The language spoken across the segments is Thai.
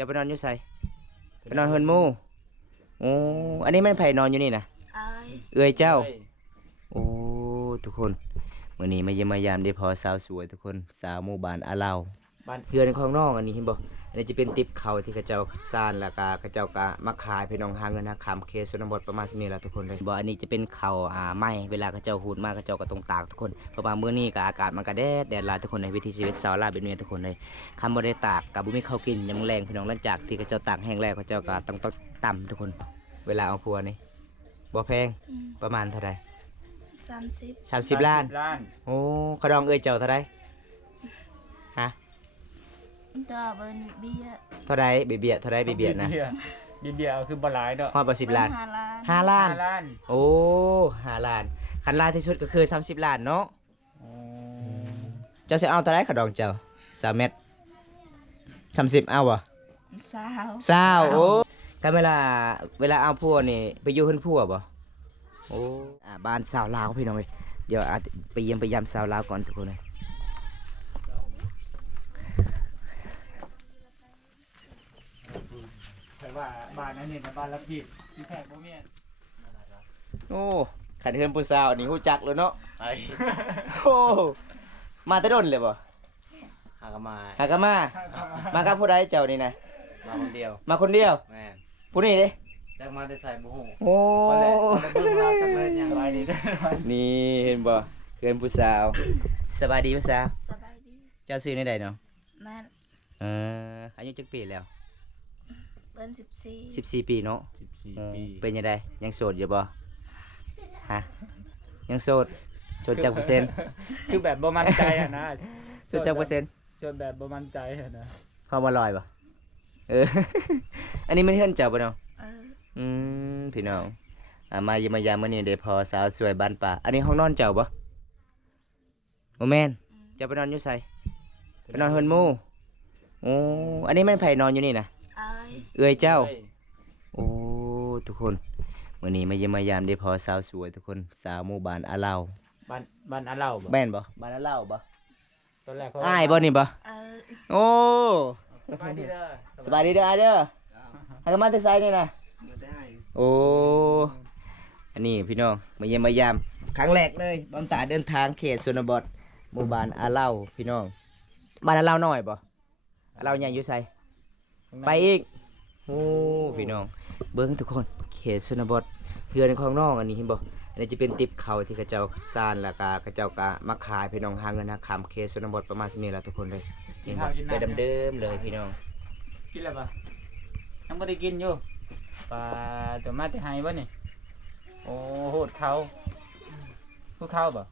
จะไปนอนอยู่ไสไปนอนเฮือนหมู่โอ้อันนี้แม่นไผนอนอยู่นี่นะเอื้อยเจ้าโอ้ทุกคนมื้อนี้มาเยี่ยมมายามได้พอสาวสวยทุกคนสาวหมู่บ้านอาเหล่าบ้านเฮือนของน้องอันนี้เห็นบ่อันนี้จะเป็นติบเขาที่เขาเจ้าสร้างแล้วก็เขาเจ้าก็มาขายพี่น้องหาเงินหาคำเคสชนบทประมาณนี้แหละทุกคนเลยบ่อันนี้จะเป็นเขาไม้เวลาเขาเจ้าหูดมาเขาเจ้าก็ต้องตากทุกคนเพราะว่ามื้อนี้ก็อากาศมันก็แดดหลายทุกคนในวิถีชีวิตชาวลาวแบบนี้ทุกคนเลยคำบ่ได้ตากก็บ่มีข้าวกินยามแลงพี่น้องหลังจากที่เขาเจ้าตากแห้งแล้วเขาเจ้าก็ต้องตำทุกคนเวลาเอาครัวนี่บ่แพงประมาณเท่าใด30 ล้านโอ้ขดองเอ้ยเจ้าเท่าใดฮะตัวเบิ้ลเบี้ยเท่าใดเบียดเท่าใดเบียดนะเบียคือบ่หลายดอกฮอดบ่10 ล้าน5 ล้านโอ้5 ล้านคันหลายที่สุดก็คือ30 ล้านเนาะเจ้าสิเอาเท่าใดขดองเจ้า3 เม็ด30เอาบ่20โอ้กันเวลาเอาผัวนี่ไปอยู่เฮือนผัวบ่โอ้บ้านสาวลาวพี่น้องเอ้ยเดี๋ยวไปเยี่ยมไปยามสาวลาวก่อนทุกคนเลยแต่ว่าบ้านนั้นนี่นะบ้านละผิดที่แพกบ่แม่นโอ้ขันเฮือนผู้สาวนี่ฮู้จักเลยเนาะโอ้มาแต่ดนเลยบ่หากมามากับผู้ใดเจ้านี่นะมาคนเดียวมาคนเดียวแม่นผู้นี้เด้จักมาแต่ใส่บ่ฮู้โอ้เบิ่งเราจักเลยหยังไว้นี่นี่เห็นบ่เฮือนผู้สาวสบายดีผู้สาวสบายดีเจ้าซื้อในใดเนาะแม่นอายุจักปีแล้วเบิ้ล14 ปีเนาะ14 ปีเป็นยังไงยังโสดอยู่บ่ฮะยังโสดจักเปอร์เซ็นต์คือแบบบ่มั่นใจอ่ะนะโสดจักเปอร์เซ็นต์โสดแบบบ่มั่นใจอ่ะนะพอมาลอยบ่อันนี้มันเฮือนเจ้าบ่เนาะพี่น้องมาเยี่ยมมายามมื้อนี้ได้พอสาวสวยบ้านป่าอันนี้ห้องนอนเจ้าบ่บ่แม่นเจ้าไปนอนอยู่ไสไปนอนเฮือนหมู่โอ้อันนี้แม่นไผนอนอยู่นี่นะเอื้อยเจ้าโอ้ทุกคนมื้อนี้มาเยี่ยมมายามได้พอสาวสวยทุกคนสาวหมู่บ้านอาเหล่าบ้านอาเหล่าบ่แม่นบ่บ้านอาเหล่าบ่ตอนแรกเขาอ้ายบ่นี่บ่โอ้สบายดีเด้อสบายดีเด้ออ้ายเด้อหากมาแต่ไสนี่นะโอ้อันนี้พี่น้องมาเยี่ยมมายามครั้งแรกเลยบำตาเดินทางเขตชนบทหมู่บ้านอาเหล่าพี่น้องบ้านอาเหล่าน้อยบ่อาเหล่าใหญ่อยู่ไสไปอีกโอ้พี่น้องเบิ้งทุกคนเขตชนบทเฮือนของน้องอันนี้เห็นบ่อันนี้จะเป็นติบเขาที่เขาเจ้าสร้างแล้วก็เขาเจ้าก็มาขายพี่น้องหาเงินหาคำเขตชนบทประมาณนี้แหละทุกคนเลยเห็นบ่ไปเดิมๆเลยพี่น้องกินแล้วป่ะยังบ่ได้กินอยู่ปลาตัวมาแต่ไห้บ่นี่โอ้โหดเขาพูดเขาบ่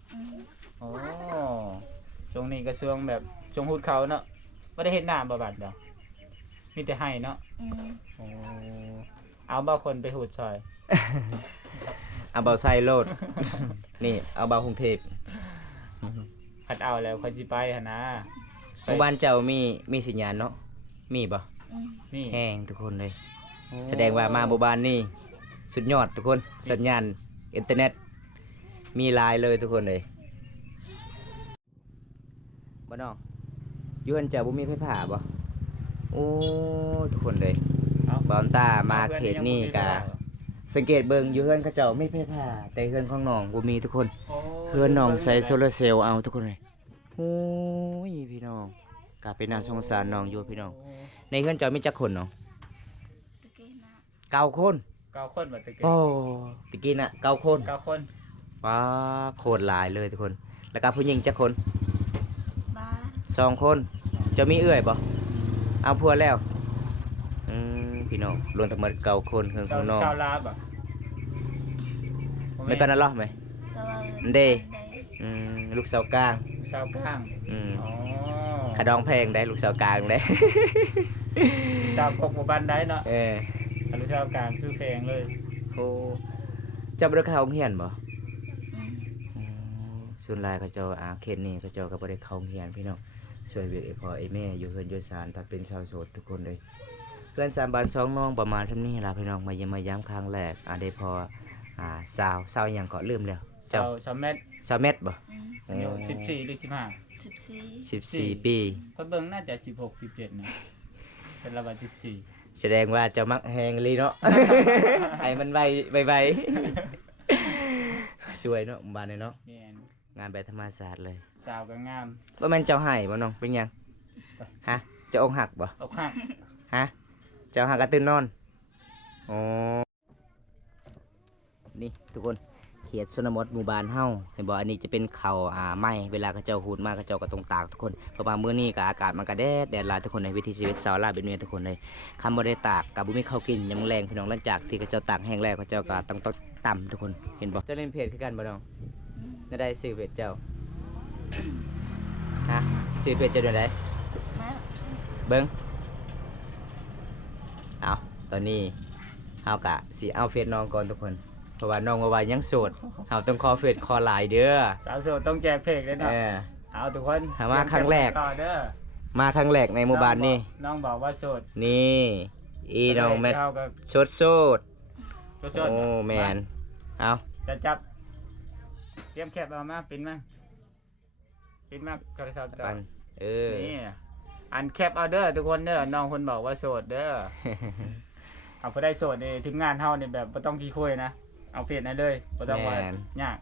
โอ้ช่วงนี้ก็ช่วงแบบช่วงหูดเขาเนาะบ่ได้เห็นหน้าบ่บัดดอกมีแต่ให้เนาะโอ้เอาบ่คนไปหูดซอย เอาเบาไซโลด นี่เอาเบากรุงเทพพัดเอาแล้วค่อยสิไปหั่นนะหมู่บ้านเจ้ามีสัญญาณเนาะมีบ่นี่แห้งทุกคนเลยแสดงว่ามาหมู่บ้านนี่สุดยอดทุกคนสัญญาณอินเทอร์เน็ตมีไลน์เลยทุกคนเลยบ่น้องอยู่เฮือนเจ้าบ่มีไฟฟ้าบ่โอ้ทุกคนเลยบอมตามาเขตนี่กะสังเกตเบิ่งอยู่เฮือนเขาเจ้าไม่ไฟฟ้าแต่เฮือนของน้องบ่มีทุกคนเฮือนน้องใส่โซลาร์เซลล์เอาทุกคนเลยโอ้ยพี่น้องกะเป็นน่าสงสารน้องอยู่พี่น้องในเฮือนเจ้ามีจักคนเนาะ9 คนบ่ตะกี้โอ้ตะกี้น่ะ9 คน9 คนว้าโคตรหลายเลยทุกคนแล้วก็ผู้หญิงจักคน2 คนจะมีเอื้อยบ่เอาพัวแล้วพี่น้องรวมทั้งหมด9 คนเฮือนของน้องชาวลาวบ่ไม่กันน่ะหรอไหมเดลูกสาวกลางอ๋อขดองแพงได้ลูกสาวกลางได้ชาวกกหมู่บ้านได้เนาะลูกสาวกลางคือแพงเลยโอ้เจ้าบ่ได้เข้าโรงเรียนบ่ส่วนหลายเขาเจ้าเขตนี้เขาเจ้าก็บ่ได้เข้าโรงเรียนพี่น้องช่วยเวียกไอ้พ่อไอ้แม่อยู่เฮือนอยู่ศาลถ้าเป็นชาวโสดทุกคนเลยเพื่อน3 บ้าน2 น้องประมาณส่ำนี้ล่ะพี่น้องมาเยี่ยมมายามครั้งแรกได้พอสาวหยังก็ลืมแล้วชาวเม็ดบ่อายุ14หรือ15 14 ปีเพิ่นเบิ่งน่าจะ16 17นะ เป็นระบาด14 แสดงว่าเจะมักแหงลีเนาะ ให้มันไวสวยเนาะบ้านนี้เนาะ แม่น งานแบบธรรมศาสตร์เลย สาวก็งาม ว่าแม่นเจ้าให้บ่น้องเป็นหยังฮะเจ้าอกหักบ่ อกหัก ฮะเจ้าหักกระตื่นนอนอ๋อนี่ทุกคนเขตชนบทหมู่บ้านเฮาเห็นบ่อันนี้จะเป็นเขาไม้เวลาเขาเจ้าหูดมาเขาเจ้าก็ต้องตากทุกคนเพราะว่ามื้อนี้ก็อากาศมันก็แดดหลายทุกคนในวิถีชีวิตชาวลาวแบบนี้ทุกคนเลยคำบ่ได้ตากก็บ่มีข้าวกินยามแลงพี่น้องหลังจากที่เขาเจ้าตากแห้งแล้วเขาเจ้าก็ต้องตำทุกคนเห็นบ่เจ้าเล่นเพจคือกันบ่น้องน่าได้ซื้อเพจเจ้าฮะซื้อเพจเจ้าเดี๋ยวใด มา เบิ้งเอาตอนนี้เฮากะสิเอาเฟซน้องก่อนทุกคนเพราะว่าน้องว่ายังโสดเฮาต้องขอเฟซขอไลน์เด้อ สาวโสดต้องแจกเพลงเลย เอ เนาะ อ เอาทุกคน หามาครั้งแรก ต่อเด้อ มาครั้งแรกในหมู่บ้านนี่ น้องบอกว่าโสด นี่อีน้องแมท เจ้าก็ โสดโสด โอ้แมนเอา จะจับเตรียมแคบเอามาปิ้นมาก็สาว ปันเออ นี่อันแคปเอาเด้อทุกคนเด้อน้องคนบอกว่าโสดเด้อ เอาผู้ได้โสดนี่ทีมงานเฮานี่แบบบ่ต้องขี้คุยนะเอาเพจนั้นเลยบ่ต้องว่ายาก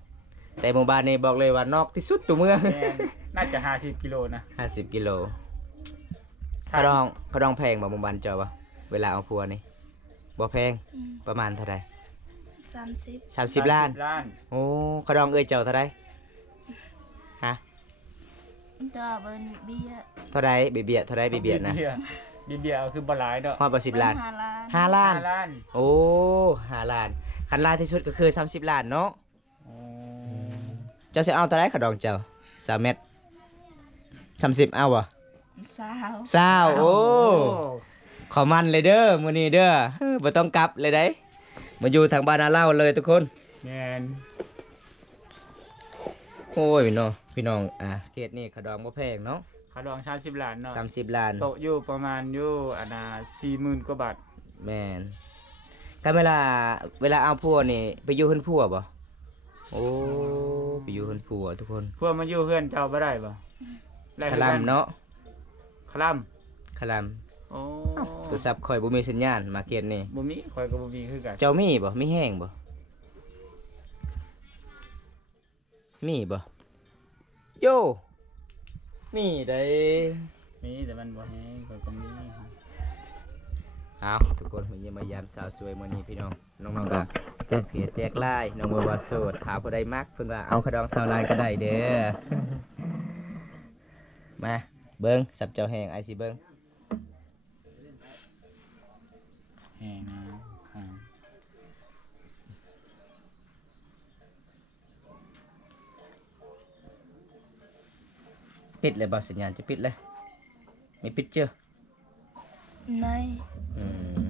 แต่หมู่บ้านนี้บอกเลยว่านอกที่สุดตัวเมือง แม่นน่าจะ50กิโลนะ 50 กิโลเขาดองแพงบ่หมู่บ้านเจ้าบ่เวลาเอาผัวนี่บ่แพงประมาณเท่าใด 30 30 ล้าน ล้าน โอ้เขาดองเอ้ยเจ้าเท่าใดฮะ ตัวเบิ้นเบียร์ เท่าไรเบียดเท่าไรเบียดนะ เบียร์คือบ่หลายดอก ฮอดบ่10 ล้าน 5 ล้าน 5 ล้าน ล้าน โอ้5 ล้านคันลายที่สุดก็คือ30 ล้านเนาะ โอ้ เจ้าสิเอาเท่าไรเขาดองเจ้า3เม็ด30เอาบ่ สาว 20โอ้ขอมันเลยเด้อมื้อนี้เด้อบ่ต้องกลับเลยได้มาอยู่ทางบ้านนาเล่าเลยทุกคน แม่น โอ้ยพี่น้องเขตนี่เขาดองบ่แพงเนาะ เขาดอง30ล้านเนาะ 30 ล้าน โตะอยู่ประมาณอยู่อันน่ะ40,000กว่าบาท แม่นกันเวลาเอาผัวนี่ไปอยู่เฮือนผัวบ่โอ้ไปอยู่เฮือนผัวทุกคน พวกมาอยู่เพื่อนเจ้าบ่ได้บ่ได้ ค คือ ลั กั มเนาะ คลัม คลัม โอ้ โทรศัพท์ข่อยบ่มีสัญญาณมาเขตนี่ บ่มีข่อยก็บ่มีคือกัน เจ้ามีบ่มีแห้งบ่มีบ่โยมีได้ มีแต่มันบ่แฮงข่อยก็มี เอาทุกคนมาเยี่ยมมายามสาวสวยมื้อนี้พี่น้องน้องๆก็แจกเพจแจกไลน์น้องบ่ว่าโสดถามผู้ใดมักเพิ่นว่าเอาขดองสาวลายก็ได้เด้อ มาเบิ่งสับเจ้าแห้งไอสิเบิ่ง แฮงนะอ่า ปิดเลยบ่สัญญาณจะปิดเลยไม่ปิดเจ้อ ใน อืม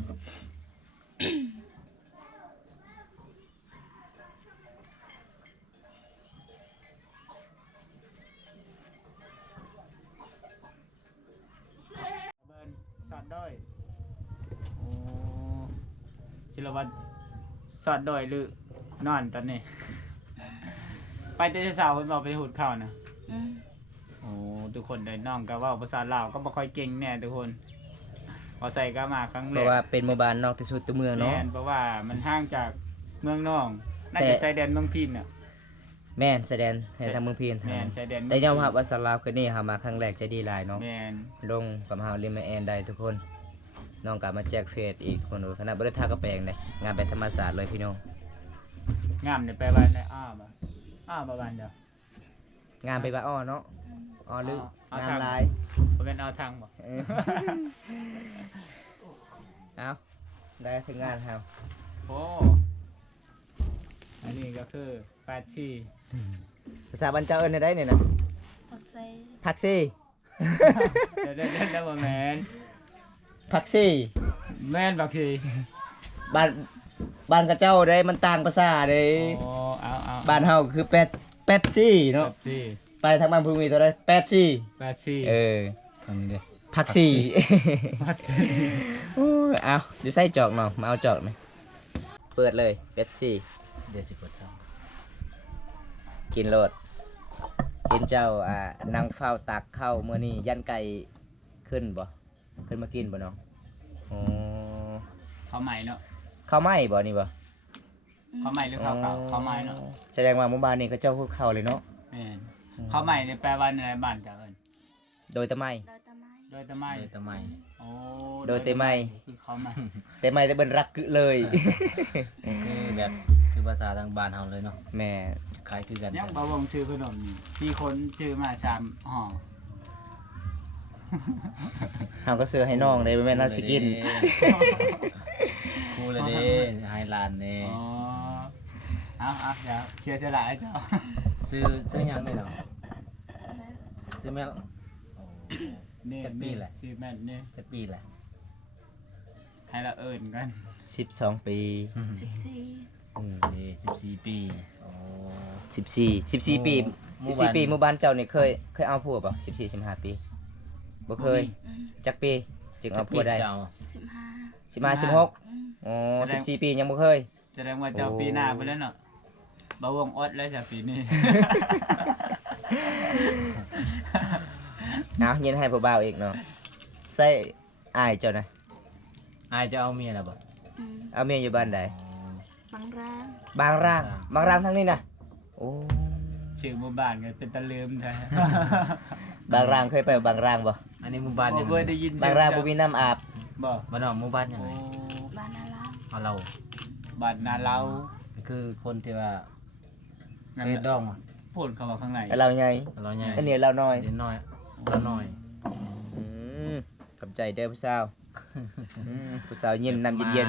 เบิ่นสอดด้อยโอ้จิรวัตรสอดด้อยหรือนอนตอนนี้ ไปแต่เช้าเพิ่นบอกไปหุดข้าวนะ อืม โอ้ทุกคนได้น้องก็เว้าภาษาลาวก็บ่ค่อยเก่งแน่ทุกคนพอใส่ก็มาครั้ง เพ แร ราะ ก ว่าเป็นหมู่บ้านนอกที่สุดตัวเมืองเนาะ แม่นเพราะว่ามันห่างจากเมืองน้องน่า แต่ จะชายแดนเมืองพินน่ะ แม่นแสดงให้ทางเมืองพีน แม่นชายแดนเมื แต่ อง ยอมรับว่าสลาวคือนี่เฮามาครั้งแรกใจดีหลายเนาะ แม่น ลงกับเฮาลิมแอนได้ทุกคนน้องก็มาแจกเฟซอีกคนคณะบ่ได้ทากระแปลงเลยงานแบบธรรมศาสตร์เลยพี่น้อง งามเนี่ยแปลว่าได้อ้าบ่อ้าบ่บ้านเด้อง านไปว่าอ้อเนาะอ้อลึก อ้อ งาม ทาง หลาย บ่แม่นเอาทางบ่ เออ เอาได้ถึงงานครับ โอ้อันนี้ก็คือ8ชี ภาษาบ้านเจ้าเอิ้นได้เนี่ยนะ ผักไซ พักซี่ เดี๋ยวบ่แม่น พักซี่ แม่นบักชี บ้านกับเจ้าได้มันต่างภาษาเด้ โอ้เอา บ้านเฮาคือแปดซี่เนาะ 8ชี ไปทางบ้านภูมิตัวได้8ซี่ 8ชี เออทางนี้เด้พักซี่โอ้ยเอาอยู่ใส่จอกเนาะมาเอาจอกไหมเปิดเลยเป๊ปซี่เดี๋ยวสิกดช่องกินโลดเห็นเจ้านั่งเฝ้าตักเข้ามื้อนี้ยันไก่ขึ้นบ่ขึ้นมากินบ่น้อง ข้าวใหม่เนาะ ข้าวไหม้บ่นี่บ่ ข้าวใหม่หรือข้าวเก่าข้าวใหม่เนาะ แสดงว่าหมู่บ้านนี้เขาเจ้าฮู้ข้าวเลยเนาะ แม่นข้าวใหม่เนี่ยแปลว่าในบ้านจะเอิ้น โดยตะไม้ โดยตะไม้ โดยตะไม้ เลยทำไม โอ้ โดยแต่ไม้ คือข้าวใหม่ แต่ไม้แต่เบิ่นรักกึเลย คือแบบคือภาษาทางบ้านเฮาเลยเนาะ แม่ คล้ายคือกัน ยังบ่วงซื้อขนมนี่4คนซื้อมา3ห่อ เฮาก็ซื้อให้น้องเลยบ่แม่นเฮาสิกิน ครูเลยเด้ไฮลานเด้ อ๋อเอาเดี๋ยวเชียร์สลายเจ้า ซื้อหยังได้เนาะซื้อแม่โอ้ นี่ จักปีแหละ ซื้อแม่นนี่ จักปีแหละ ให้เราเอิ้นกัน 12 ปี 14 อืม นี่14 ปีโอ้ 14ปี หมู่บ้าน 14ปีหมู่บ้านเจ้านี่เคยเอาผัวบ่14 15ปีบ่เคย จักปีจึงเอาผัวได้ เจ้า 15 15 16อ๋อ14ปียังบ่เคย แสดงว่าเจ้า โอ้ ปีหน้าไปแล้วเนาะบ่วงอดแล้วจ้ะปีนี้ เอาเย็นให้ผู้บ่าวอีกเนาะใส่อายเจ้านะ อายจะเอาเมียแล้วบ่ เอาเมียอยู่บ้านใด บางร่าง บางร่างบางร่างทั้งนี้นะโอ้ ชื่อหมู่บ้านก็เป็นตะลืมแท้ บางร่างเคยไปบางร่างบ่ อันนี้หมู่บ้าน บ่ ยัง เคยได้ยิน บางร่างบ่มีน้ำอาบ บ่ บ้านนอกหมู่บ้านยัง โอ้ ไง บ้านนาลาง เอาเรา บ้านนาเรา คือคนที่ว่า งั้น เฮ็ดดองอะ พูดเข้ามาข้างใน เราไง เราใหญ่ อันนี้เราน้อย เด็กน้อยเราน้อย อืมขอบใจเด้อผู้สาวผู้สาวเย็นน้ำเย็น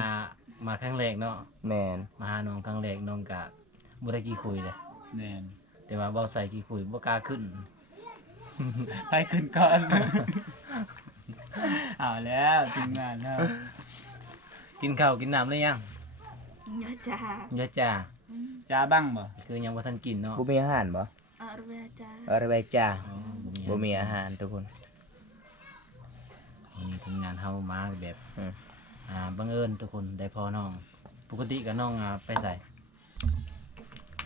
มาครั้งแรกเนาะ ๆแม่น มาหาน้องครั้งแรกน้องกะบ่ได้กี่คุยเลย แม่น แต่ว่าเบาใส่กี่คุยบ่กล้าขึ้น ไปขึ้นก่อน เอาแล้วทีมงานแล้ว กินข้าวกินน้ำหรือยัง เยอะจ้า เยอะจ้า จ้าบ้างบ่ คือยังบ่ทันกินเนาะ บ่มีอาหารบ่ เรือจ้า อะไรไปจ้า อ๋อ บ่มีอาหารทุกคน วันนี้ทีมงานเฮามาแบบ อืม บังเอิญทุกคนได้พอน้อง ปกติกับน้องไปใส่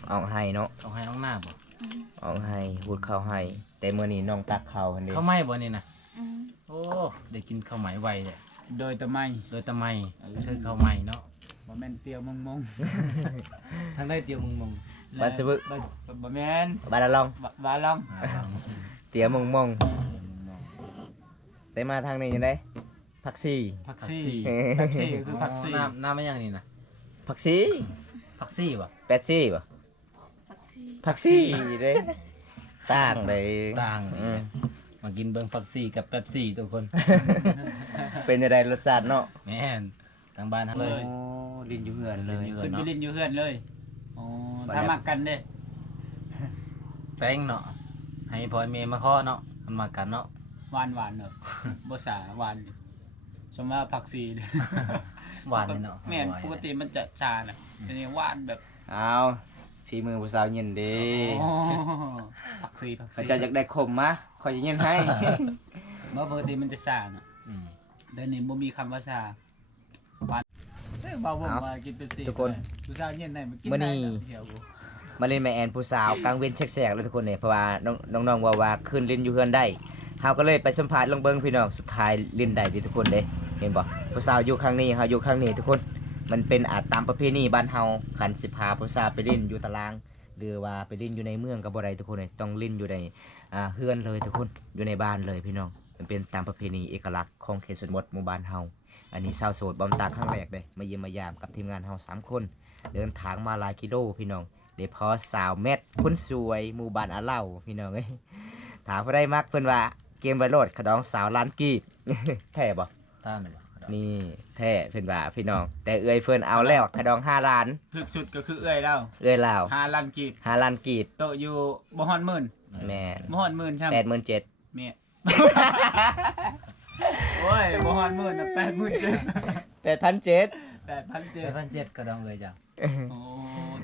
เอาให้เนาะ ต้องให้น้องหน้าบ่ เอาให้พูดข้าวให้ แต่มื้อนี้น้องตักข้าวหั่นเด้ ข้าวไหม้บ่นี่นะโอ้ได้กินข้าวไหม้ไวเลย โดยตะไม โดยตะไมคือข้าวไหม้เนาะ บ่แม่นเตียวมง ทางได้เตียวมึง ๆ บ้านสะบึก บ่แม่น บ้านละลอง บ้านลอง เตี๋ยมงแต่มาทางนี้ยังไดผักชี ผักซี่ผักซี่คือผักซี่ น้ำไม่ยังนี่นะ ผักชี ผักซี่บ่ แปดชีบ่ ปักที่ ผักชีเด้ต่างเลย ต่าง อืม มากินเบิ่งผักซี่กับเป๊ปซี่ทุกคน เป็นยังไงรสชาติเนาะ แม่นทางบ้านเฮาเลย ลิ้นอยู่เหือนเลย ขึ้นไปลินอยู่เฮือนเลยโอ้ บ่ ถ้า ได้ มักกันเด้ แป้งเนาะให้พ่อแม่มาขอเนาะมันมากันเนาะ หวานเนอะบ่สาหวานอยู่สมว่าผักซี่เด้ หวานนี่เนาะ แม่นปกติมันจะชาน่ะทีนี้หวานแบบ เอาฝีมือผู้สาวเย็นดี โอ้ผักซี่ เขาเจะอยากได้ขมมะคอยจะเย็นให้ เมื่อปกติมันจะชาน่ะ อืม เดี๋ยวนี้บ่มีคำว่าชาหวานเอ้ยเบาบ่งมากินเป๊ปซี่ ทุกคน ผู้สาวเย็นได้มากิน มื้อนี้ ได้เดี๋ยวบ่ มาเล่นแม่แอนผู้สาวกลางเว้นแสกๆเลยทุกคนเนี่ยเพราะว่าน้องๆว่าขึ้นเล่นอยู่เฮือนได้เฮาก็เลยไปสัมภาษณ์ลองเบิ่งพี่น้องสุดท้ายเล่นได้ดีทุกคนเลยเห็นบ่ผู้สาวอยู่ข้างนี้เฮาอยู่ข้างนี้ทุกคน มันเป็นตามประเพณีบ้านเฮาคันสิพาผู้สาวไปเล่นอยู่ตาราง หรือว่าไปเล่นอยู่ในเมืองก็บ่ได้ทุกคนเลยต้องเล่นอยู่ในเฮือนเลยทุกคนอยู่ในบ้านเลยพี่น้องมันเป็นตามประเพณีเอกลักษณ์ของเขตชนบทหมู่บ้านเฮาอันนี้ชาวโสดบอมตาครั้งแรกเลยมาเยี่ยมมายามกับทีมงานเฮา3 คนเดินทางมาหลายกิโลพี่น้องเดี๋ยวพอสาวแมทคนสวยหมู่บ้านอาเล่าพี่น้องเอ้ยถามผู้ได้มักเพิ่นว่าเกมไวโรดขดองสาวล้านกีบ แท้บ่ ต้านเลยบ่ นี่แท้เพิ่นว่าพี่น้องแต่เอื้อยเพิ่นเอาแล้วขดอง5 ล้าน ถึกสุดก็คือเอื้อยแล้ว เอื้อยลาว 5ล้านกีบ 5 ล้านกีบ โตะอยู่บ่ฮอดหมื่น แม่น บ่ฮอดหมื่นใช่ 87,000 แม่ โอ้ยบ่ฮอดหมื่นน่ะ87,000 8,700 8,700 ก็ดองเลยจ้ะ โอ้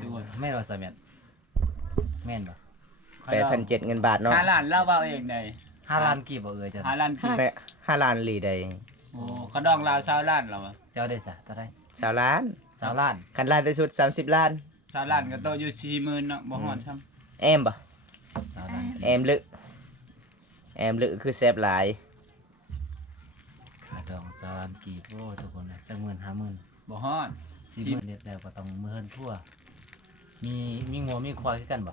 ดูว่า แม่นว่าสามีแม่นบ่ 8,700เงินบาทเนาะ 5ล้านเราเอาเองได้ 5 ล้านกี่บ่เอ่ยจ้ะ 5ล้านกีบ 5 ล้านหลีได้ โอ้เขาดองลาว20ล้านแล้วอะ เจ้าได้ซะเท่าได 20ล้าน 20ล้าน คันล้านที่สุด30 ล้าน 20ล้านก็โตะอยู่40,000เนาะบ่ฮอดซ้ำ แอมบ่ 20ล้าน แอมลึคือแซบหลาย ค่าดอง20ล้านกี่โอ้ทุกคนนะจัก10,000 50,000 บ่ฮอด สิมื้อเด็ดแล้วก็ต้องมื้อเฮือนทั่วมีงัวมีควายคือกันบ่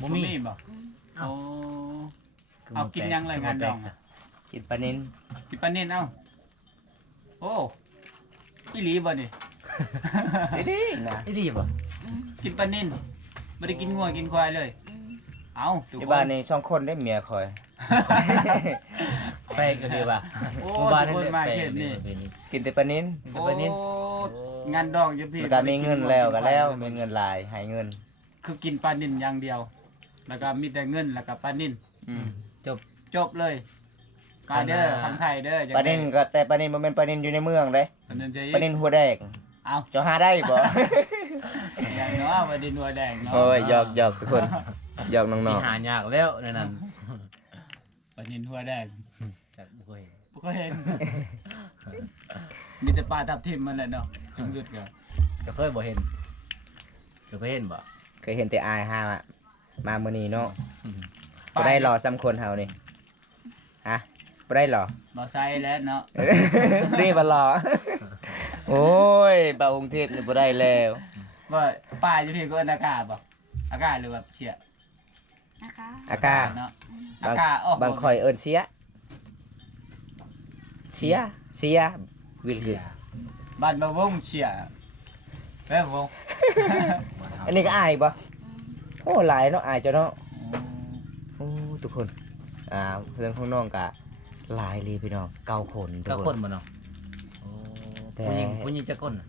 บ่มีบ่ อืม โอ้ คือ เอากินยังเลยงานดอง ซะ กินปลานิน กินปลานิ่นเอ้าโอ้อีหลีบ่นี่ ดีๆนะ อีดีบ่ อืม กินปลานิ่นบ่ได้กินงัวกินควายเลย อืม เอ้าทุก ที่ ค บ้าน น นี่2คนได้เมียคอย แปลกก็ดีว่ะ โอ้ หมู่บ้าน ทุกคนมา แปล เข ก ต ดี นี่ ประเพณี กินแต่ปลานิน โอ้ ปลานิ่น งานดองอยู่พี่ แล้วก็มีเงินแล้วก็แล้ว บ่ มี ได้กิน เงินหลายให้เงิน คือกินปลานิ่นอย่างเดียว แล้วก็มีแต่เงินแล้วก็ปลานิ่น อืม จบ จบเลยมาเด้อทางไทยเด้อจะ ปลานินก็แต่ปลานินบ่แม่นปลานินอยู่ในเมืองเด้ ปลานิ่นจะ ปลานินหัวแดง เอา เจ้าหาได้บ่ อย่างเนาะปลานิ่นหัวแดงเนาะ โอ้ยหยอกทุกคนหยอกน้ สิ อง หายากแล้วในนั้น ปลานิ่นหัวแดง จักบ่เคย บ่เคยเห็น มีแต่ปลาทับทิมมันแหละเนาะจุงสุดก็ จะเคยบ่เห็นจะเคยเห็นบ่ ๆเคยเห็นแต่อายหามามื้อนี้เนาะบ่ได้รอซ้ำคนเฮานี่ฮะบ่ได้รอ บ่ใส่แล้วเนาะ รีบมารอ โอ้ยบ่าวกรุงเทพนี่บ่ได้แล้ว ว่าป้าอยู่พี่ก็อากาศบ่อากาศหรือแบบเสีย นะคะ อากาศ เนาะ อืม อากาศออก บางคอยเอิ้นเสียวิลคือ บ้านบ่วงเสียแม่บ่วง อันนี้ก็อายบ่ อืม โอ้หลายเนาะอายเจ้าเนาะโอ้ทุกคนเพื่อนของน้องก็หลายเลยพี่น้อง9คนทุ ก็ ก ค คน น บ่เนาะโอ้ แต่ ผู้หญิงจักคนน่ะ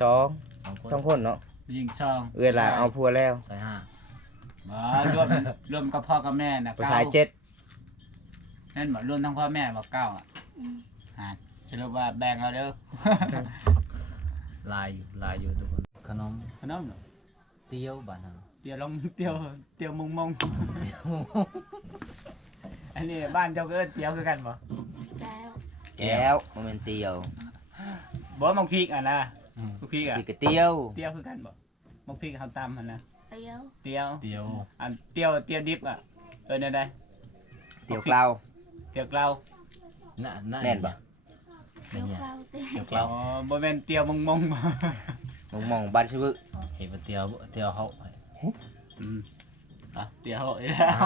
สอง 2 สองคนเนาะ ยิงช่อง เอื้อหลาเอาผัวแล้ว ใส่ห้า บ่รวมกับพ่อกับแม่น่ะ ผู้ชายเจ็ด นั่นบ่รวมทั้งพ่อแม่บ่เก้าอ่ะ อืม สรุปว่าแบ่งเอาเด้อ ลายอยู่ทุกคนขนม ขนมเนาะ เตี้ยวบ้านเฮา เตียวลงเตียวมงอันนี้บ้านเจ้าก็เอิ้นเตียวคือกันบ่ แล้ว แก้วโมเมนเตียว บ่มังพริกอ่ะนะมังพริกอ่ะ พี่กระเตียว เตียวคือกันบ่มังพริกเฮาตำหั่นนะ เตียว เตียว เตี้ยว อันเตียวดิบอ่ะเอิ้นได้ เตียวเกลา เตียวเกลา น่ะ แม่นปะ เตียวเกลาเตียว เตี้ยว อ๋ เกลา อบ่แม่นเตียวมงบ่ มองบ้านชื่อ เห็นว่าเตี้ยวเฮา อืมอ่ะเตียวอีกแล้ว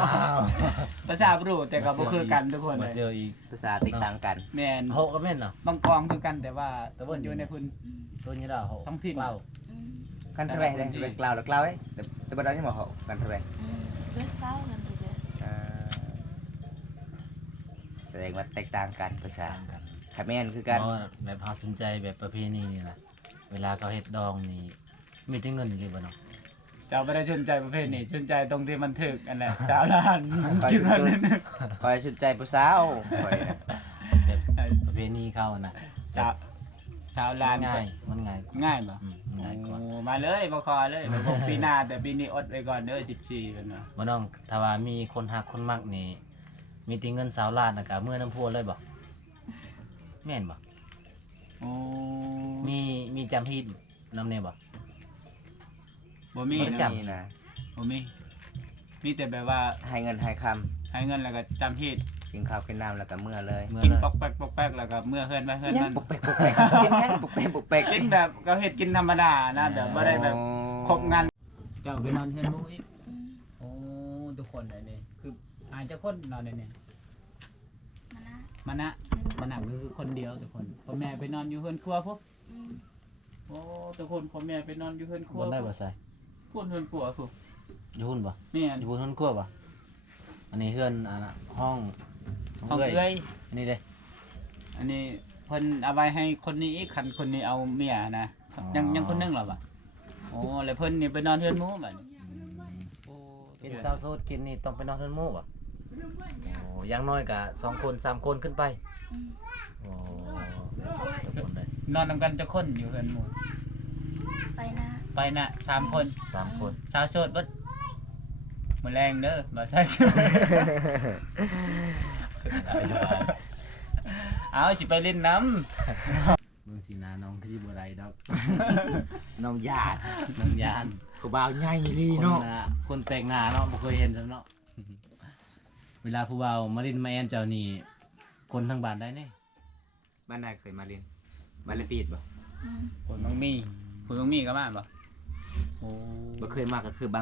ภาษาบ่รู้แต่ก็บ่คือกันทุกคน มา เลย เซียวอีก ภาษาแตกต่างกัน แม่น เฮาก็แม่นเนาะ บางกองคือกันแต่ว่าตะวันอยู่ในพื้น อืม ตัวนี้ล่ะเฮา ท้องถิ่น เล่า อืม กันทำไมได้เป็นเกลาหรือเกลาได้แต่บ้านเราที่หมอเขากันทำไม อืมเลือกเก้ากันไปเลย แสดงว่าแตกต่างกันภาษา ต่างกัน คาเมนคือกัน เพราะแบบเฮาสนใจแบบประเพณีนี่ล่ะเวลาเขาเฮ็ดดองนี่มีแต่เงินเลยบ่เนาะ เจ้าไม่ได้สนใจประเภทนี้สนใจตรงที่มันถึกอันนั้นชาวล้านกินมันนิดนึง คอยชุดใจผู้สาวคอยนะ แบบประเพณีเขาน่ะ ชาวล้าน ง่ายมันง่ายกว่า ง่ายป่ะ ง่ายกว่า มาเลยมาคอเลยมาบอกปีหน้าแต่ปีนี้อดไว้ก่อนเด้อ14เป็นว่า บ่น้องถ้าว่ามีคนฮักคนมักนี่มีแต่เงิน20ล้านน่ะก็มื้อน้ำพัวเลยบ่แม่นบ่ โอ้ มีจำฮีดนำแน่บ่ บ่มี บ่ได้จ นี่นะ บ่มีแต่แบบว่า ให้เงินให้ค ให้เงินแล้วก็จำที่ ำกินข้าวกินน้ำแล้วก็เมื่อเลย เมื่อ กิน เลย ปอกแป๊กแล้วก็เมื่อเฮือนไปเฮือน ยั มั ง น ปุกเปกปุกเปกกินยังปุกเปกปุกเปก กินแบบก็เฮ็ดกินธรรมดานะแบบบ่ได้แบบครบงานเจ้าไปนอนเฮือนหมู่อีก อืม โอ้ทุกคนเลยนี่คืออาจจะคนนอนเลยนี่ มานะ มานะคือคนเดียวทุกคนพ่อแม่ไปนอนอยู่เฮือนครัวพวก อืม โอ้ทุกคนพ่อแม่ไปนอนอยู่เฮือนครัว บ่ได้บ่ใส่ พูดเฮือนครัวพวก อยู่หุ่นบ่ แม่น อยู่บนห้องครัวบ่อันนี้เฮือนอันน่ะห้อง ห้องเอื้อย อันนี้เด้ อันนี้เพิ่นเอาไว้ให้คนนี้อีกคันคนนี้เอาเมียนะยังคนหนึงเหรอวะโอ้แล้วเพิ่นนี่ไปนอนเฮือนหมู่บัดนี้โอ้ กินซาวโซดกินนี่ต้องไปนอนเฮือนหมู่บ่โอ้อย่างน้อยก็2คน3คนขึ้นไป อืม โอ้ทุกคนเลย นอนนำกันจะคนอยู่เฮือนหมู่ ไปนะ ไปน่ะ3คน 3คน สาวโสดเบิดมื้อแรงเด้อบ่ใช่ เอาสิไปเล่นน้ำ มึงสินาน้องคือสิบ่ได้ดอก น้องญาติ น้องยาน กูบ่าวใหญ่ลี คน เนาะ น่ะคนแปลกหน้าเนาะบ่เคยเห็นซั่นเนาะ เวลาผู้เฒ่ามาลินมาแอนเจ้านี่คนทั้งบ้านได้แน่ บ้านนายเคยมาเรียนบ้านเลนปีดบ่ ผลมังมีก็มาบ่โอ้ บ่เคยมาก็คือบ้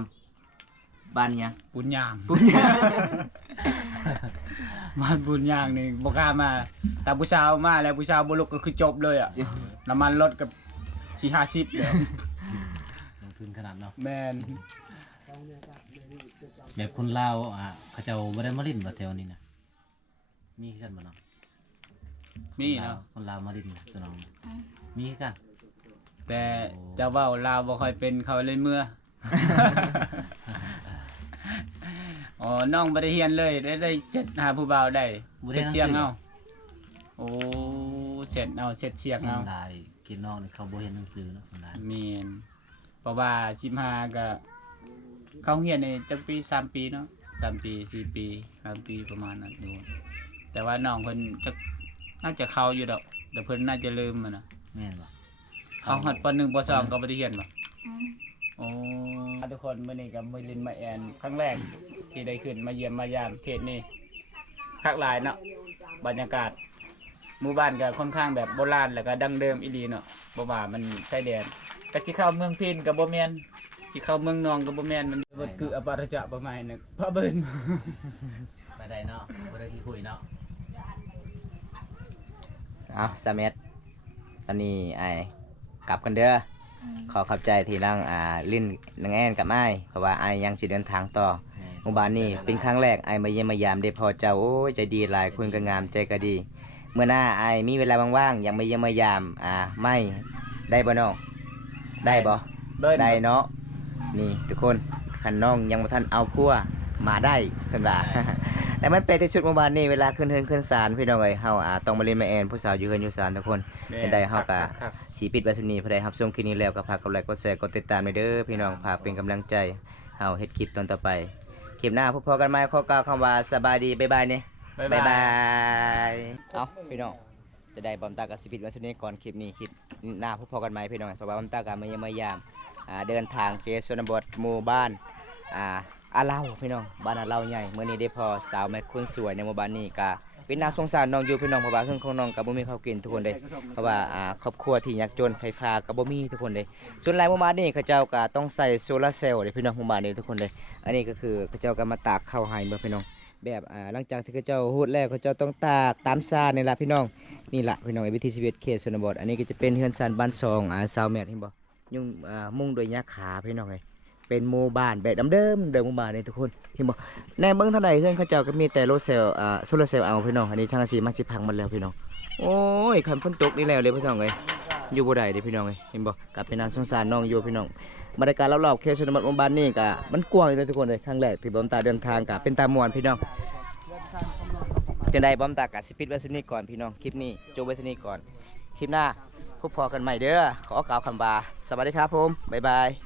านหยัง บุญยาง ปุ้ญญา บ้านบุญยางนี่บ่กล้ามาแต่ผู้สาวมาแล้วผู้สาวบ่ลุกก็คือจบเลยอ่ะน้ำมันรถกับ4-50แล้ว ลงทุนขนาดเนาะ แม่น แบบคนลาวเขาเจ้าบ่ได้มาลิ้นบ่แถวนี้นะมีคือกันบ่เนาะ มีเนาะ คนลาวมาลิ้นสนองมีคือกัน แต่เจะเว้าลาวบ่ค่อยเป็นเขาเลยเมื่อ อ๋อน้องบ่ได้เรียนเลยได้เสร็จหาผู้บ่าวได้เสร็จเชียงเอาโอ้เสร็จเอาเสร็จเชียง เสีย เอา งดายกินน้องนี่เขาบ่เห็นหนังสือเนาะเสียงดาย แม่นเพราะว่า15ก็เขาเรียนในจักปี3ปีเนาะ3ปี4ปี5ปีประมาณนั้นอยู่แต่ว่าน้องเพิ่นจักน่าจะเข้าอยู่ดอกแต่เพิ่นน่าจะลืมมันน่ะ แม่นบ่ เขาหัดป .1 ป .2 ก็บ่ได้เรียนบ่โอ้ทุกคนมื้อนี้ก็มื้อลินมาแอนครั้งแรกที่ได้ขึ้นมาเยี่ยมมายามเขตนี้คักหลายเนาะบรรยากาศหมู่บ้านก็ค่อนข้างแบบโบราณแล้วก็ดั้งเดิมอีหลีเนาะบ่ว่ามันชายแดนก็สิเข้าเมืองพินก็บ่แม่นสิเข้าเมืองนองก็บ่แม่นมันเบิดคืออปรจะประมาณนึงพระเบิ่น ไปได้เนาะบ่ได้ที่คุยเนาะ เอาสาเม็ดตอนนี้ไอ้กลับกันเด้อขอขอบใจที่ร่างลิ้นนางแอนกับไอ้ายเพราะว่าไอ้ายยังสิเดินทางต่อหมู่บ้านนี้เป็นครั้งแรกไอ้ายมาเยี่ยมมายามได้พอเจ้าโอ้ยใจดีหลายคุณก็งามใจก็ดีเมื่อหน้าไอ้ายมีเวลาว่างๆอยากมาเยี่ยมมายามไม่ได้บ่น้องได้บ่ เบิ่น ได้เนาะนี่ทุกคนคันน้องยังบ่ทันเอาพัวมาได้เพิ่นว่า แต่มันเป็นที่สุดหมู่บ้านนี้เวลาขึ้นเฮือนขึ้นศาลพี่น้องเอ้ยเฮาต้องมาเล่นมาแอนผู้สาวอยู่เฮือนอยู่ศาลทุกคนเป็นได้เฮาก็ ครับ สีปิดไว้สุนี้ผู้ใดรับชมคลิปนี้แล้วก็ฝากกดไลค์กดแชร์กดติดตามด้วยเด้อพี่น้องฝากเป็นกำลังใจเฮาเฮ็ดคลิปตอนต่อไปคลิปหน้าพบกันใหม่ขอกล่าวคำว่าสบายดีบ๊ายบายนี่ บ๊ายบาย เอาพี่น้องจะได้บอมตากับสิปิดไว้สุนี้ก่อนคลิปนี้คลิปหน้าพบกันใหม่พี่น้องเพราะว่าบอมตากับมาเยี่ยมมายามเดินทางเขตชนบทหมู่บ้านอาเล่าพี่น้องบ้านอาเล่าใหญ่เมื่อนี้ได้พอสาวแม่คนสวยในหมู่บ้านนี้ก็เป็นน่าสงสารน้องอยู่พี่น้องเพราะว่าเครื่องของน้องกับบ่มีข้าวกินทุกคนเลยเพราะว่าครอบครัวที่ยากจนไฟฟ้ากับบ่มีทุกคนเลยส่วนหลายหมู่บ้านนี้เขาเจ้าก็ต้องใส่โซลาร์เซลล์เลยพี่น้องหมู่บ้านนี้ทุกคนเลยอันนี้ก็คือเขาเจ้าก็มาตากข้าวให้เมื่อพี่น้องแบบหลังจากที่เขาเจ้าฮูดแล้วเขาเจ้าต้องตากตามซานี่ล่ะพี่น้องนี่ล่ะพี่น้องวิถีชีวิตเขตชนบทอันนี้ก็จะเป็นเฮือนซานบ้านซองซาวแมทเห็นบ่ยุ่งมุ่งโดวยหญ้าขาพี่น้องเลยเป็นหมู่บ้านแบบเดิมหมู่บ้านนี่ทุกคนเห็นบ่ในเบิ่งเท่าใดเฮือนเขาเจ้าก็มีแต่โซลาร์เซลล์โซลาร์เซลล์เอาพี่น้องอันนี้ช่างสีมันสิพังหมดแล้วพี่น้องโอ้ยคันฝนตกนี่แล้วเลยพี่น้องเอ้ยอยู่บ่ได้เด้พี่น้องเอ้ยเห็นบ่กลับไปนานสงสารน้องอยู่พี่น้องบรรยากาศรอบๆเขตชนบทหมู่บ้านนี่ก็มันกว้างอยู่เลยทุกคนเลยครั้งแรกที่ผมตาเดินทางก็เป็นตาม่วนพี่น้องจังได๋บอมตาก็สิปิดไว้ซุนี้ก่อนพี่น้องคลิปนี้จบไว้ซุนี้ก่อนคลิปหน้าพบพอกันใหม่เด้อขอกล่าวคำว่าสวัสดีครับผมบ๊ายบาย